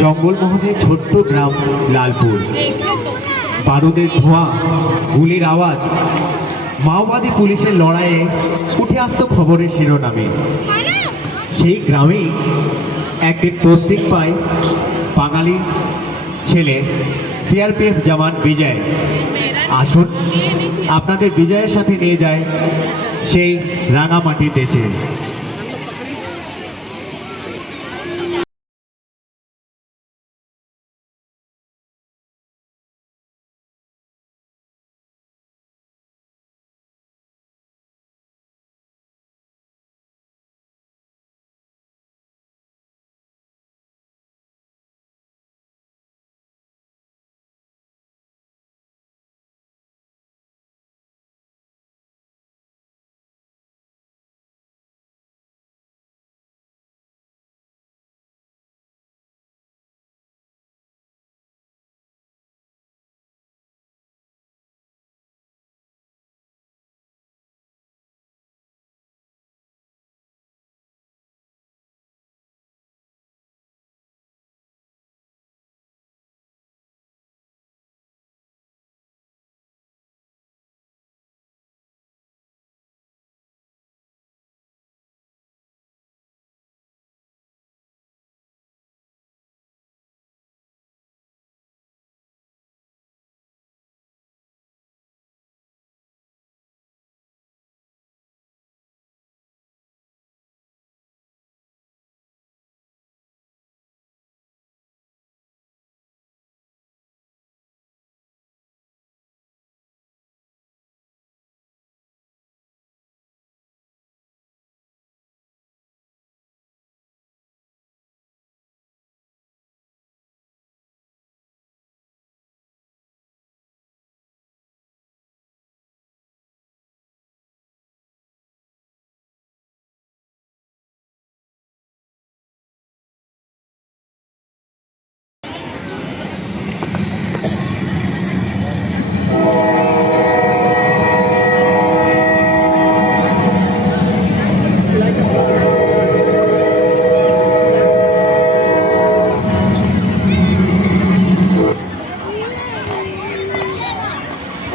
জঙ্গলমহলে ছোট্ট গ্রাম লালপুর। বারুদের ধোঁয়া, গুলির আওয়াজ, মাওবাদী পুলিশের লড়াইয়ে উঠে আসতো খবরের শিরোনামে। সেই গ্রামেই একদিন পোস্টিং পায় বাঙালি ছেলে সিআরপিএফ জওয়ান বিজয়। আসুন আপনাদের বিজয়ের সাথে নিয়ে যায় সেই রাঙামাটি দেশে।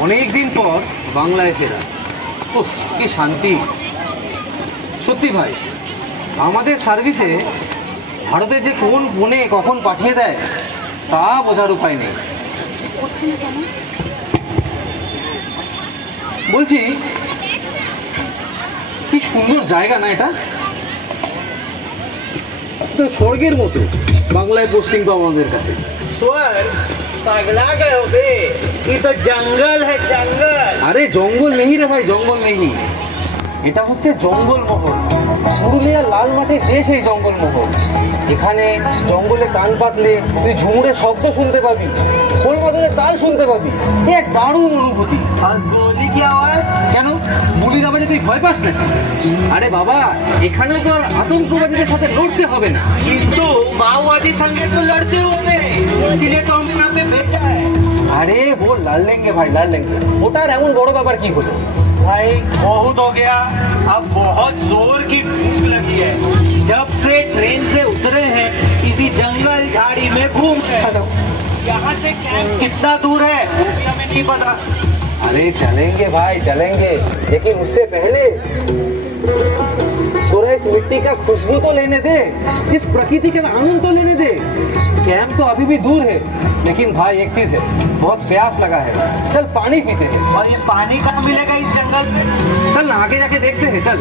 অনেকদিন পর বাংলায় ফেরা, উফ কি শান্তি। সত্যি ভাই, আমাদের সার্ভিসে ভারতের যে কোন কোণে কখন পাঠিয়ে দেয় তা বোঝার উপায় নেই। বলছি, কি সুন্দর জায়গা না এটা, তো স্বর্গের মতো বাংলায় পোস্টিং পাবো আমাদের কাছে। स्वर्ग पगला गए हो बे, ये तो जंगल है जंगल। আরে জঙ্গল নেই রে ভাই, জঙ্গল নেই, এটা হচ্ছে জঙ্গলমহল। পুরুলিয়ার লাল মাটির দেশ এই জঙ্গলমহল। এখানে জঙ্গলে কান পাতলে তুই ঝুমুরের শব্দ শুনতে পাবি, খোল বাদলের তাল শুনতে পাবি। এক দারুণ অনুভূতি। और गोली की आवाज, কেন গুলির আওয়াজে তুই ভয় পাস নাকি? আরে বাবা, এখানে তো আর আতঙ্কবাদীদের সাথে লড়তে হবে না। किंतु माओवादी संगे तो लड़ते होंगे, इसलिए तो हमने यहाँ पे भेजा है। আরে ও লড়লেঙ্গে ভাই, লড়লেঙ্গে। ওটার এমন বড় ব্যাপার কি হলো? भाई बहुत हो गया, अब बहुत जोर की भूख लगी है। जब से ट्रेन से उतरे हैं इसी जंगल झाड़ी में घूम रहे हैं। यहाँ से कैंप कितना दूर है वो भी हमें नहीं पता। अरे चलेंगे भाई चलेंगे, लेकिन उससे पहले थोड़ा इस मिट्टी का खुशबू तो लेने दे, इस प्रकृति का आनंद तो लेने दे। कैंप तो अभी भी दूर है, लेकिन भाई एक चीज है, बहुत प्यास लगा है। चल पानी पीते हैं। और ये पानी कहाँ मिलेगा इस जंगल में? चल ना आगे जाके देखते हैं, चल।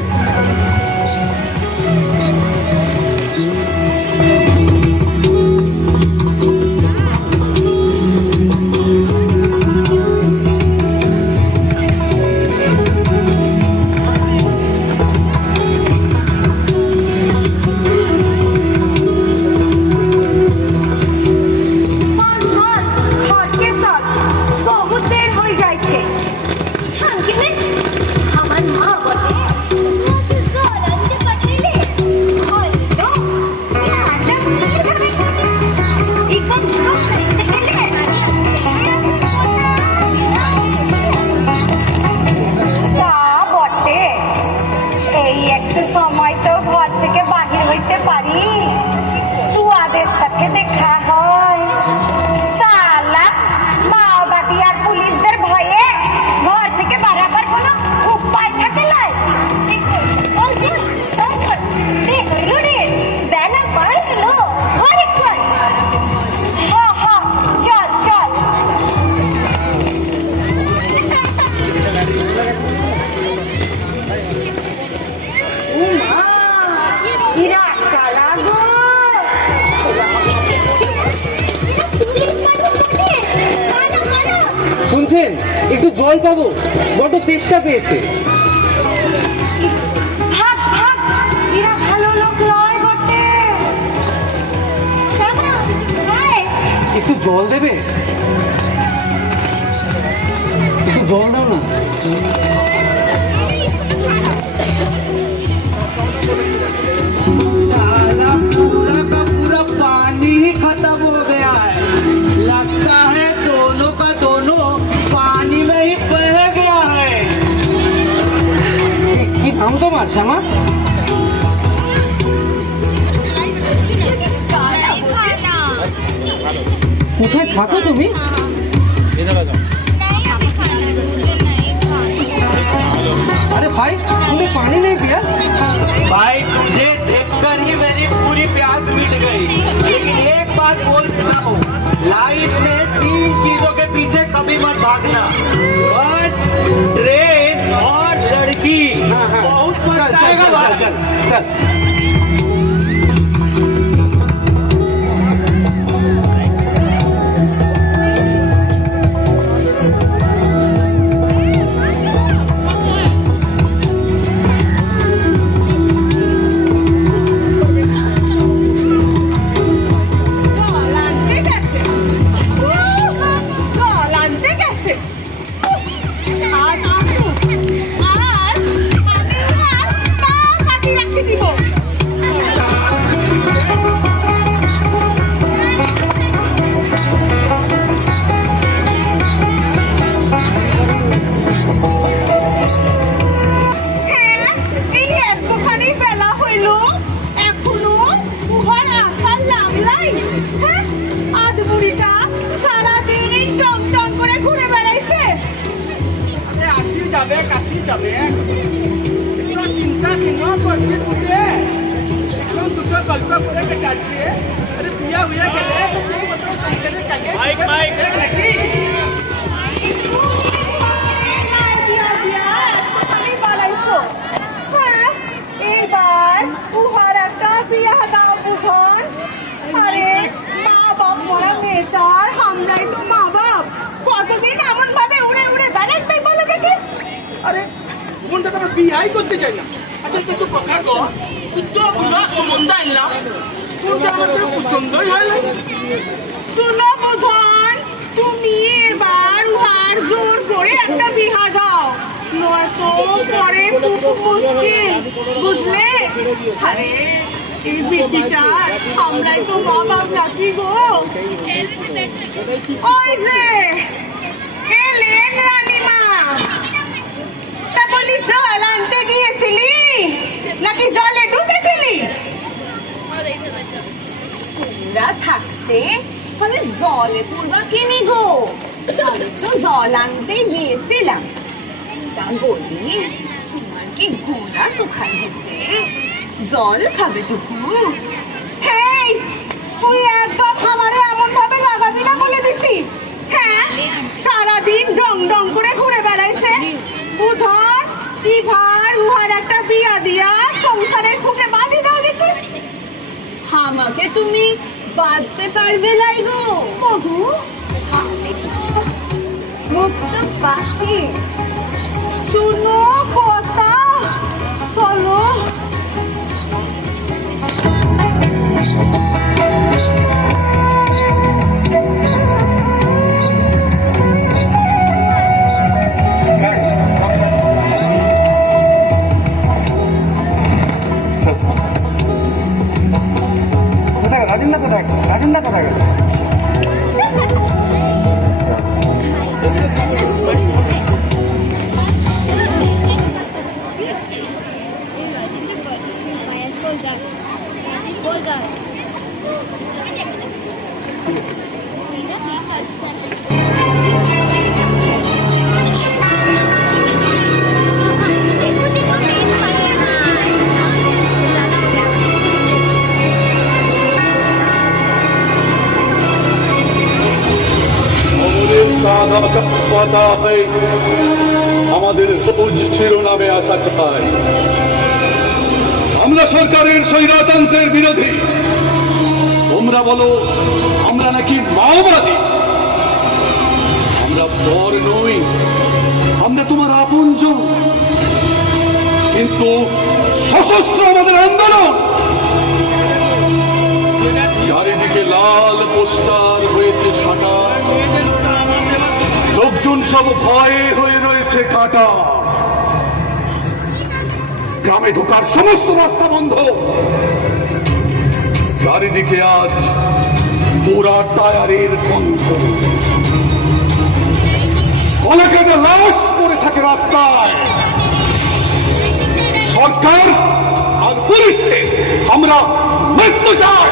আমার মা বলে একটু জল পাবো, বড্ড তেষ্টা পেয়েছে। ভাগ ভাগ, এরা ভালো লোক নয় বটে। শ্যামা, আয়। একটু জল দেবে? একটু জল দাও না। साला पूरा का पूरा पानी ही खत्म हो गया है। लगता है दोनों का दोनों पानी में ही बह गया है। কি নাম তোমার শ্যামা? কোথায় থাকো তুমি? अरे भाई तुम्हें पानी नहीं पिया? भाई तुझे देखकर ही मेरी पूरी प्यास मिट गई। लेकिन एक बात बोल देता हूँ, लाइफ में 3 चीजों के पीछे कभी मत भागना, बस ट्रेन और लड़की। हाँ, हाँ। बहुत चल, मजा चल, आएगा चल, भाई। चल, चल। জল আনতে গেছে। জল আনতে গেছে। আজ আসুক। আজ আমি ওর পা কাটি রাখি দিব। হ্যাঁ, এই এতখানি বেলা হইল, এখনো উহার আসার নাম নাই। হ্যাঁ, আধ বুড়িটা সারাদিন এই টং টং করে ঘুরে বেড়াইছে। আসি যাবে কাশি যাবে, একটু চিন্তা কেন করছে তুই? একটু দুটো গল্প করে কাটাচ্ছে। আরে বিয়া হয়ে গেলে সংসারে চাকরি নাকি? এইবার উহার একটা বিয়া দাও বুঝন। আরে মা বাপ মরা মেয়েটার, আমরাই তো মা বাপ। কতদিন এমন ভাবে উড়ে উড়ে বেড়াতে বলো দেখি। আরে মনটা তো আমার বিয়াই করতে চাই না। আচ্ছা তুই কথা কর, তুই তো বুঝা সম্বন্ধ আনলাম, কোনটা আমার তো পছন্দই হয় না। শুনো বুধন, তুমি এবার উহার জোর করে একটা বিহা দাও, নয়তো পরে খুব মুশকিল, বুঝলে? আরে এই বেটিটা আমরাই তো মা বাপ নাকি গো। ওই যে এলেন রানীমা, তা বলি জল আনতে গিয়েছিলি নাকি জলে ডুবেছিলি? তোমরা থাকতে আমি জলে পূর্বা কিনি গো, আমি তো জল আনতে গিয়েছিলাম। তা বলি, তোমার কি গোড়া শুকাই গেছে? জল খাবে টুকু? হেই, তুই একদম আমারে এমন ভাবে লাগাবি না বলে দিছি। হ্যাঁ, সারাদিন ডং ডং করে ঘুরে বেড়াইছে। উধার ইভার উহার একটা বিয়া দিয়া সংসারের খুঁটে বাঁধি দাও দেখি। আমাকে তুমি বাঁধতে পারবে লাইগো মধু? আমি মুক্ত পাখি, শুনো কথা, চলো। কোথায় রাজেন্দা? কোথায় রাজেন্দা? কোথায় গেল? আমাদের সবুজ শিরোনামে আসা চাই। আমরা সরকারের স্বৈরতন্ত্রের বিরোধী, তোমরা বলো আমরা নাকি মাওবাদী। আমরা পর নই, আমরা তোমার আপনজন, কিন্তু সশস্ত্র আমাদের আন্দোলন। চারিদিকে লাল পোস্টার হয়েছে সাটা, লোকজন সব ভয়ে হয়ে রয়েছে কাটা। গ্রামে ঢোকার সমস্ত রাস্তা বন্ধ, চারিদিকে আজ পোড়া টায়ারের গন্ধ। অনেকে লাশ পড়ে থাকে রাস্তায়। সরকার আর পুলিশকে আমরা মৃত্যু চাই।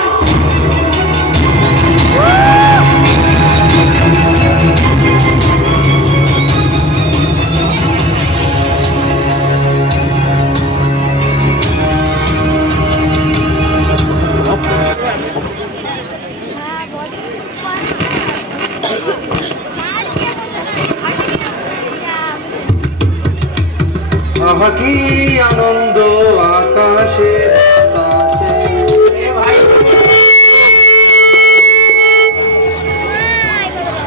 আহা কি আনন্দ আকাশে বাতাসে।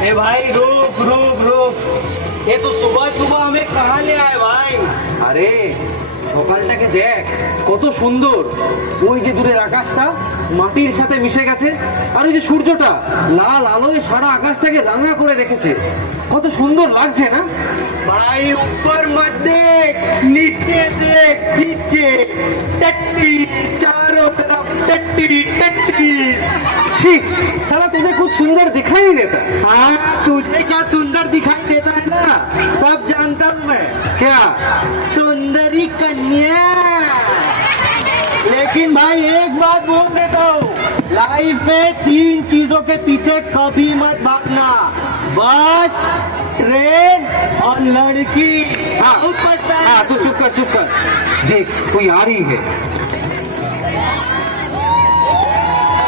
ए भाई रुक रुक रुक, ये तो सुबह सुबह हमें कहाँ ले आए भाई? আরে সকালটাকে দেখ কত সুন্দর। ওই যে দূরের আকাশটা মাটির সাথে মিশে গেছে, আর ওই যে সূর্যটা লাল আলোয় সারা আকাশটাকে রাঙা করে রেখেছে। কত সুন্দর লাগছে না? भाई ऊपर मत देख, नीचे देख, नीचे टट्टी, चारों तरफ टट्टी टट्टी। ঠিক সারা तुझे कुछ सुंदर दिखाई नहीं देता? हाँ, तुझे क्या सुंदर दिखाई देता है ना, सब जानता हूँ मैं। क्या? सुंदरी कन्या। लेकिन भाई एक बात बोल देता हूँ, लाइफ में 3 चीजों के पीछे कभी मत भागना, बस, ट्रेन और लड़की। हाँ बहुत पछताना। हाँ, तू चुप कर। देख कोई आ रही है,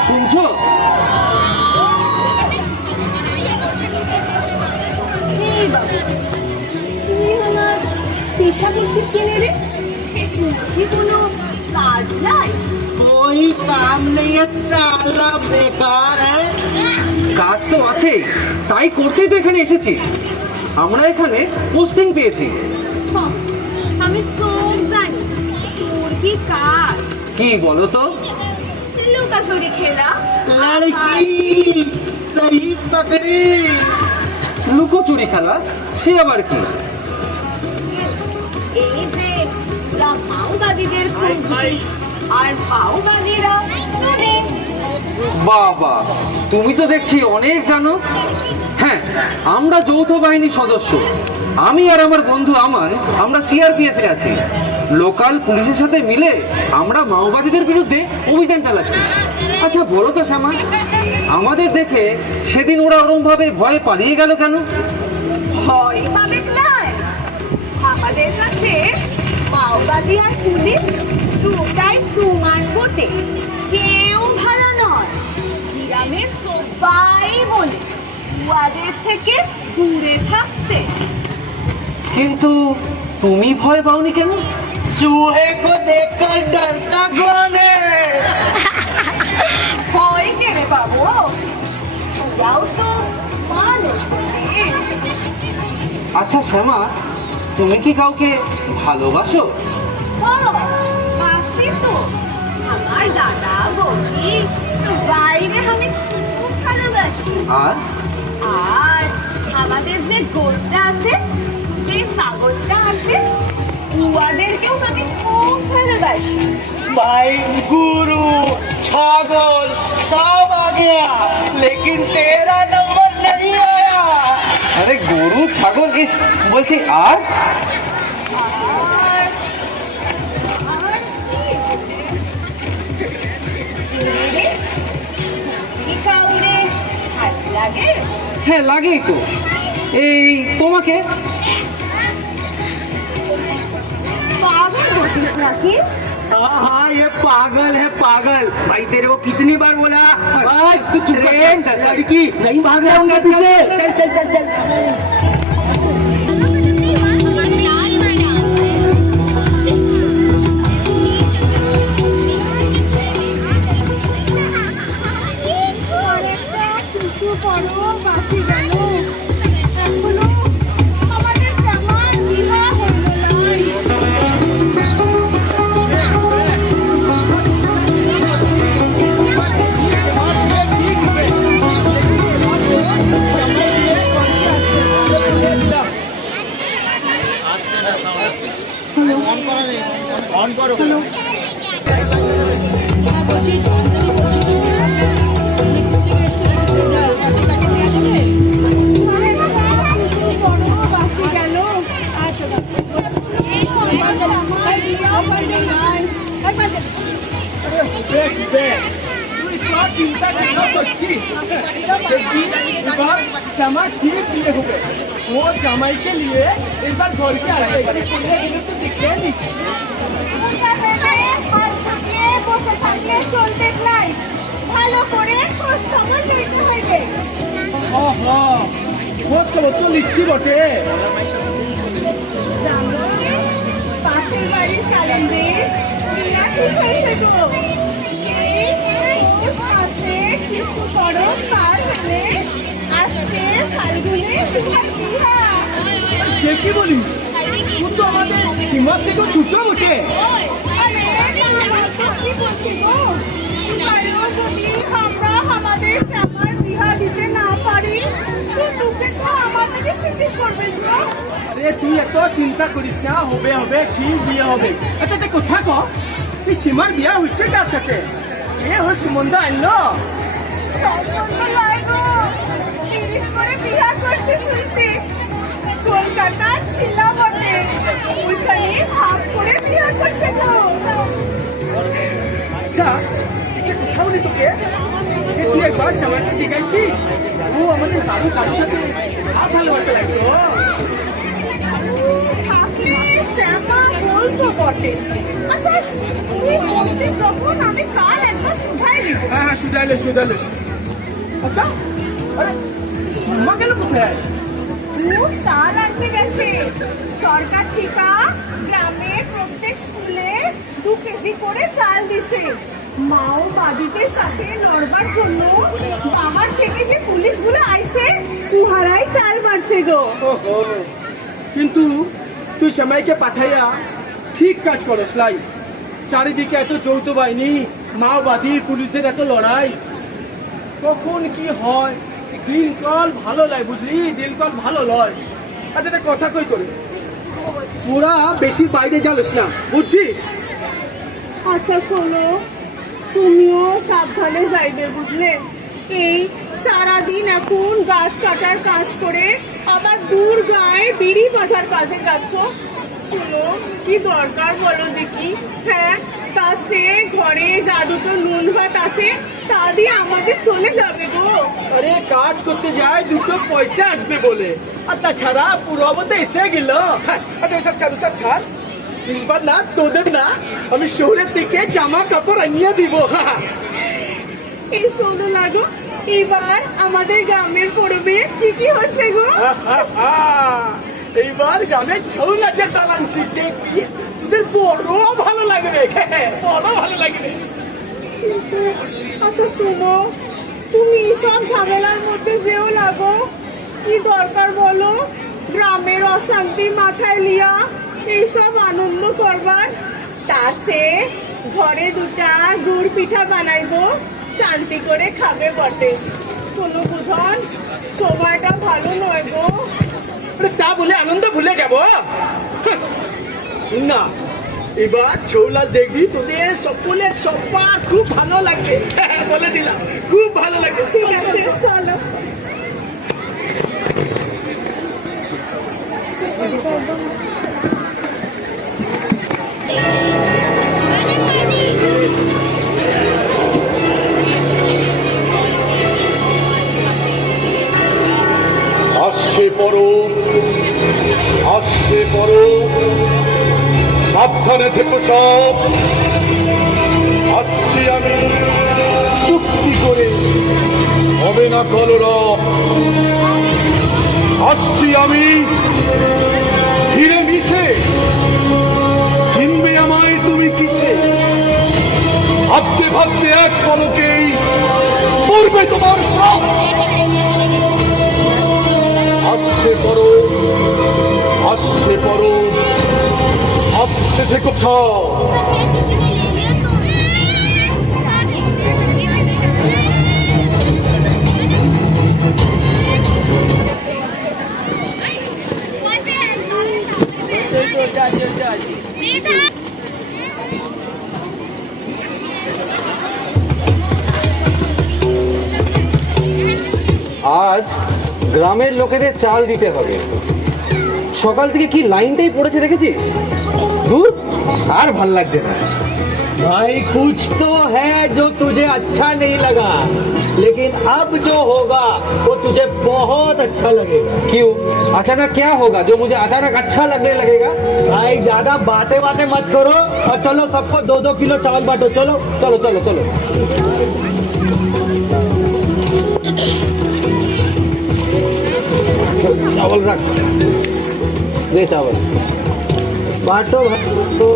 শুনছো? এই বাবু, তুই আমার পিছা করছিস কেনে রে? কি কোনো কাজ নাই? कोई काम नहीं है, साला बेकार है। কাজ তো আছে, তাই করতেই তো এখানে এসেছি। আমরা এখানে পোস্টিং পেয়েছি। হ, আমি সব জানি তোর কি কাজ। কি বলো তো? লুকাচুরি খেলা। लड़की सही पकड़ी। লুকোচুরি খেলা? সে আবার কি? এই যে মাওবাদীদের খুঁজছি আর মাওবাদীরা তোরে। বাবা, তুমি তো দেখছি অনেক জানো। হ্যাঁ, আমরা যৌথ বাহিনীর সদস্য। আমি আর আমার বন্ধু আমান, আমরা সিআরপিএফ এ আছি। লোকাল পুলিশের সাথে মিলে আমরা মাওবাদীদের বিরুদ্ধে অভিযান চালাচ্ছি। আচ্ছা বলো তো শ্যামা, আমাদের দেখে সেদিন ওরা ওরম ভাবে ভয়ে পালিয়ে গেল কেন? ভয় পাবে না, আমাদের কাছে মাওবাদী আর পুলিশ দুটাই সমান বটে, কেউ ভালো নয়। গ্রামে সবাই বলে ওদের থেকে দূরে থাকতে। কিন্তু তুমি ভয় পাওনি কেন? चूहे को देखकर डरता कौन है? ভয় কেড়ে পাবো, ওরাও তো মানুষ বটে। আচ্ছা শ্যামা, তুমি কি কাউকে ভালোবাসো? বাসি তো, আমার দাদা বৌদি বাইরে আমি খুব ভালোবাসি। আর আর আমাদের যে গরুটা আছে, যে ছাগলটা আছে, উহাদেরকেও আমি খুব ভালোবাসি। भाई गुरु छागल सब आ गया, लेकिन तेरा नंबर नहीं आया। আরে গরু ছাগল ইস বলছি, আর আর আর কি কাউরে হাত লাগে? হ্যাঁ লাগেই তো। এই তোমাকে পাগল বলিস নাকি? हाँ हाँ, ये पागल है पागल। भाई तेरे को कितनी बार बोला, बस ट्रेन लड़की नहीं भाग रहा हूँ पीछे। चल चल चल चल। কিছু করো, বাসি গেল, এখনো চিন্তা কেন করছিস? দেখবি এবার জামা ঠিক বিয়ে হবে। ও জামাইকে নিয়ে এবার ঘরকে আসবে। এগুলো তো দেখে নিস। বসে থাকলে চলবে নাই, ভালো করে খোঁজ খবর নিতে হইবে। খোঁজ খবর তো লিখছি বটে। পাশের বাড়ির শালেন্দের বিয়া ঠিক হয়েছে গো। এই পৌষ মাসে কিছু করো পার হলে আসছে ফাল্গুনে তোমার বিয়া। সে কি বলিস? তুই তো আমাদের সীমার থেকেও ছোট বটে। আরে কি বলছি গো, কারো যদি আমরা আমাদের শ্যামার বিয়া দিতে না পারি তো তোকে তো আমাদেরকে চিঠি করবে গো। আরে তুই এত চিন্তা করিস না, হবে হবে ঠিক বিয়ে হবে। আচ্ছা আচ্ছা কথা ক, তুই সীমার বিয়া হচ্ছে কার সাথে? এ ও সুমনদা আনলো। কলকাতার ছিলা বটে, ওইখানে ভাব করে বিয়া করছে গো। আচ্ছা এটা কোথাও নেই তোকে? তুই একবার সমাজে জিজ্ঞাসছিস ও আমাদের কারোর সাথে আর ভালোবাসা লাগতো? থাকলে শ্যামা বলতো বটে। আচ্ছা তুই বলছিস যখন, আমি কাল একবার শুধাই দিব। হ্যাঁ শুধাইলে। আচ্ছা আরে মা গেল কোথায়? খুব চাল আনতে গেছে। সরকার ঠিকা গ্রামের প্রত্যেক স্কুলে 2 কেজি করে চাল দিছে। মাওবাদীদের সাথে লড়বার জন্য বাহার থেকে যে পুলিশগুলো আইছে উহারাই চাল মারছে গো। কিন্তু তুই সময়কে পাঠাইয়া ঠিক কাজ করস লাই। চারিদিকে এত যৌথ বাহিনী, মাওবাদী, পুলিশদের এত লড়াই, কখন কি হয় দিনকাল ভালো লয়, বুঝলি? দিনকাল ভালো লয়। আচ্ছা একটা কথা কই করে, তোরা বেশি বাইরে যাস না, বুঝছিস? আচ্ছা শোনো, তুমিও সাবধানে যাইবে বুঝলে। এই সারাদিন এখন গাছ কাটার কাজ করে আবার দূর গায়ে বিড়ি পাঠার কাজে যাচ্ছ। শোনো কি দরকার বলো দেখি। হ্যাঁ তা সে ঘরে যা দুটো নুন ভাত আছে তা দিয়ে আমাদের চলে যাবে গো। আরে কাজ করতে যায় দুটো পয়সা আসবে বলে, আর তাছাড়া পুরবতে এসে গেল। আচ্ছা সব ছাড়, এবার না তোদের না আমি শহরের থেকে জামা কাপড় আনিয়ে দিব। এই শোনো লাগো, এবার আমাদের গ্রামের পড়বে কি কি হচ্ছে গো। এইবার গ্রামের ছৌ নাচের তাল আনছি, দেখবি তোদের বড় ভালো লাগবে, বড় ভালো লাগবে। আচ্ছা শোনো, তুমি সব ঝামেলার মধ্যে যেও লাগো। কি দরকার বলো গ্রামের অশান্তি মাথায় লিয়া এইসব আনন্দ করবার? তাতে ঘরে 2টা গুড় পিঠা বানাইবো, শান্তি করে খাবে বটে। শোনো বুধন, সময়টা ভালো নয় গো। তা বলে আনন্দ ভুলে যাবো? শুন না, এবার ছৌ নাচ দেখবি তোদের সকলের সবার খুব ভালো লাগবে, বলে দিলাম খুব ভালো লাগবে। ঠিক আছে চলো। আসছে পরব, আসছে পরব, সাবধানে থেকো সব। আসছি আমি চুক্তি করে, হবে না কলরব। আসছি আমি ধীরে মিশে, চিনবে আমায় তুমি কিসে? ভাবতে ভাবতে এক পলকেই পড়বে তোমার সব। আসছে পরব, আসছে পরব, ভাবতে থেকো সব। আজ গ্রামের লোকেদের চাল দিতে হবে। সকাল থেকে কি লাইনটাই পড়েছে দেখেছিস? দূর আর ভাল লাগছে না। भाई कुछ तो है जो तुझे अच्छा नहीं लगा, लेकिन अब जो होगा वो तुझे बहुत अच्छा लगेगा। क्यों? अचानक क्या होगा जो मुझे अचानक अच्छा लगने लगेगा? भाई ज्यादा बातें बातें मत करो और चलो सबको 2-2 किलो चावल बांटो। चलो चलो चलो चलो। चावल रख, ये चावल बांटो बांटो।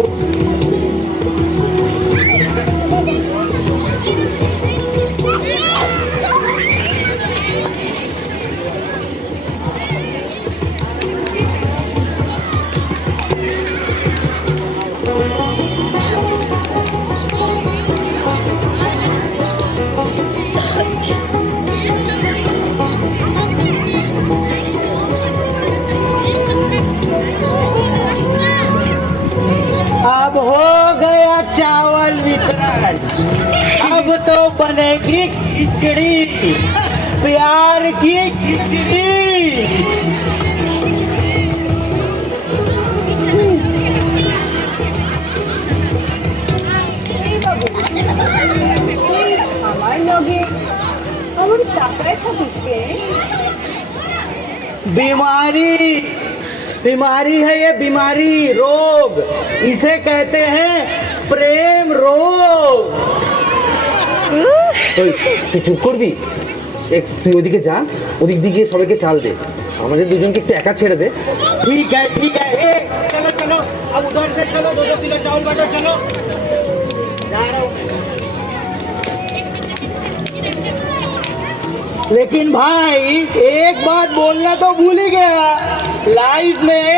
अब हो गया चावल वितरण, अब तो बनेगी खिचड़ी, प्यार की खिचड़ी। আমার লগে আমার টাকায় থাকিস কে? बीमारी बीमारी है ये, बीमारी, रोग, इसे कहते हैं प्रेम रोग। ওই, তুই চুপ করবি? তুই ওদিকে যা, ওদিক দিয়ে গিয়ে সবাইকে চাল দে, আমাদের দুজনকে একটু एका ছেড়ে দে। ठीक है ठीक है। ए, चलो चलो अब उधर से चलो, 2-2 किलो चावल बांटो। चलो जा रहा हूं। लेकिन भाई एक बात बोलना तो भूल ही गया, लाइफ में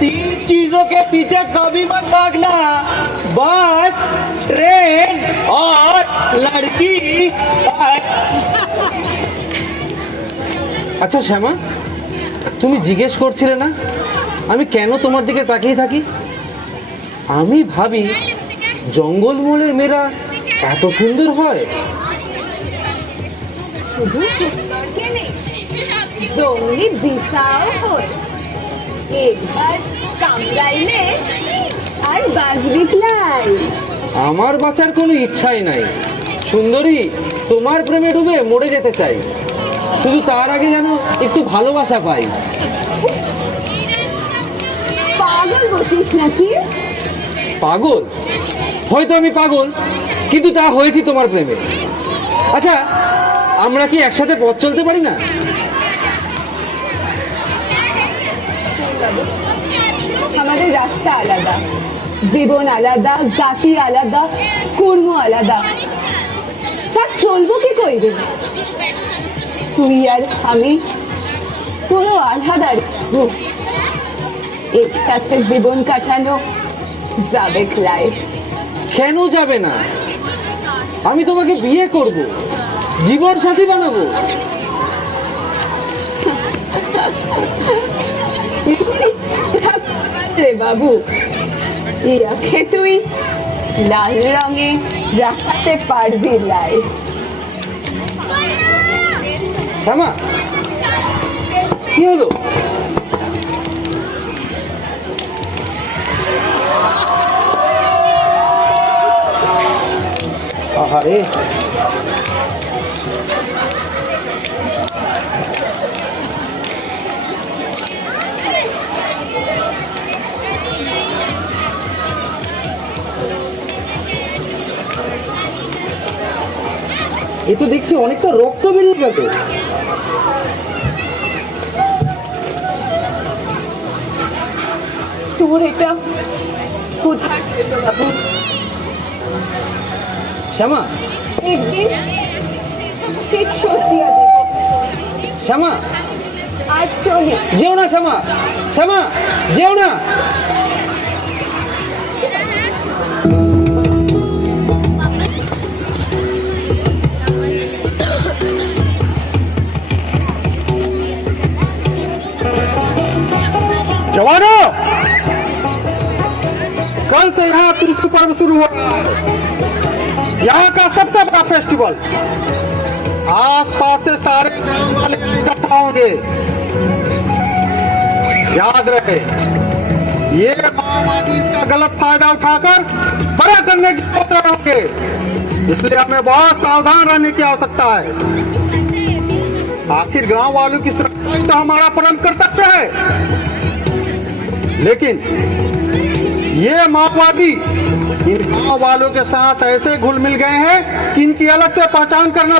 3 चीजों के पीछे कभी मत भागना, बस, ट्रेन और लड़की। আচ্ছা শ্যামা, তুমি জিজ্ঞেস করছিলে না আমি কেন তোমার দিকে তাকিয়ে থাকি? আমি ভাবি জঙ্গলমহলের মেয়েরা এত সুন্দর হয়। শুধু সুন্দর কে নেই, জঙ্গলি বিছাও হয়। একবার কামড়াইলে আর বাজবিক নাই। আমার বাঁচার কোনো ইচ্ছাই নাই সুন্দরী, তোমার প্রেমে ডুবে মরে যেতে চাই, শুধু তার আগে যেন একটু ভালোবাসা পাই। পাগল বলছিস নাকি? পাগল? হয়তো আমি পাগল, কিন্তু তা হয়েছি তোমার প্রেমে। আচ্ছা, আমরা কি একসাথে পথ চলতে পারি না? আমাদের রাস্তা আলাদা, জীবন আলাদা, জাতি আলাদা, কর্ম আলাদা, তা চলবো কি কইবে? তুই আর আমি পুরো আলাদা রূপ, একসাথে জীবন কাটানো যাবে লাইফ। কেন যাবে না? আমি তোমাকে বিয়ে করব, জীবন সাথী বানাবো। রে বাবু, ইয়াকে তুই লাল রঙে রাখাতে পারবি লাইফ। শ্যামা, কি হলো? আহারে, এ তো দেখছি অনেকটা রক্ত বেরিয়ে গেল। তোর এটা কোথায় পেল বাবু? শ্যামা, একদিন ঠিক সত্যি আছে। শ্যামা, আজ চলে। যেও না শ্যামা, শ্যামা যেও না। जवानों, कल से यहाँ तुर्क पर्व शुरू हो रहा है, यहाँ का सबसे बड़ा फेस्टिवल। आसपास से सारे गांव वाले इकट्ठा होंगे। याद रहे, ये माओवादी इसका गलत फायदा उठाकर बड़ा करने की सोच रहे होंगे, इसलिए हमें बहुत सावधान रहने की आवश्यकता है। आखिर गांव वालों की सुरक्षा तो हमारा परम कर्तव्य है, लेकिन ये माओवादी इन गांव वालों के साथ ऐसे घुल मिल गए हैं कि इनकी अलग से पहचान करना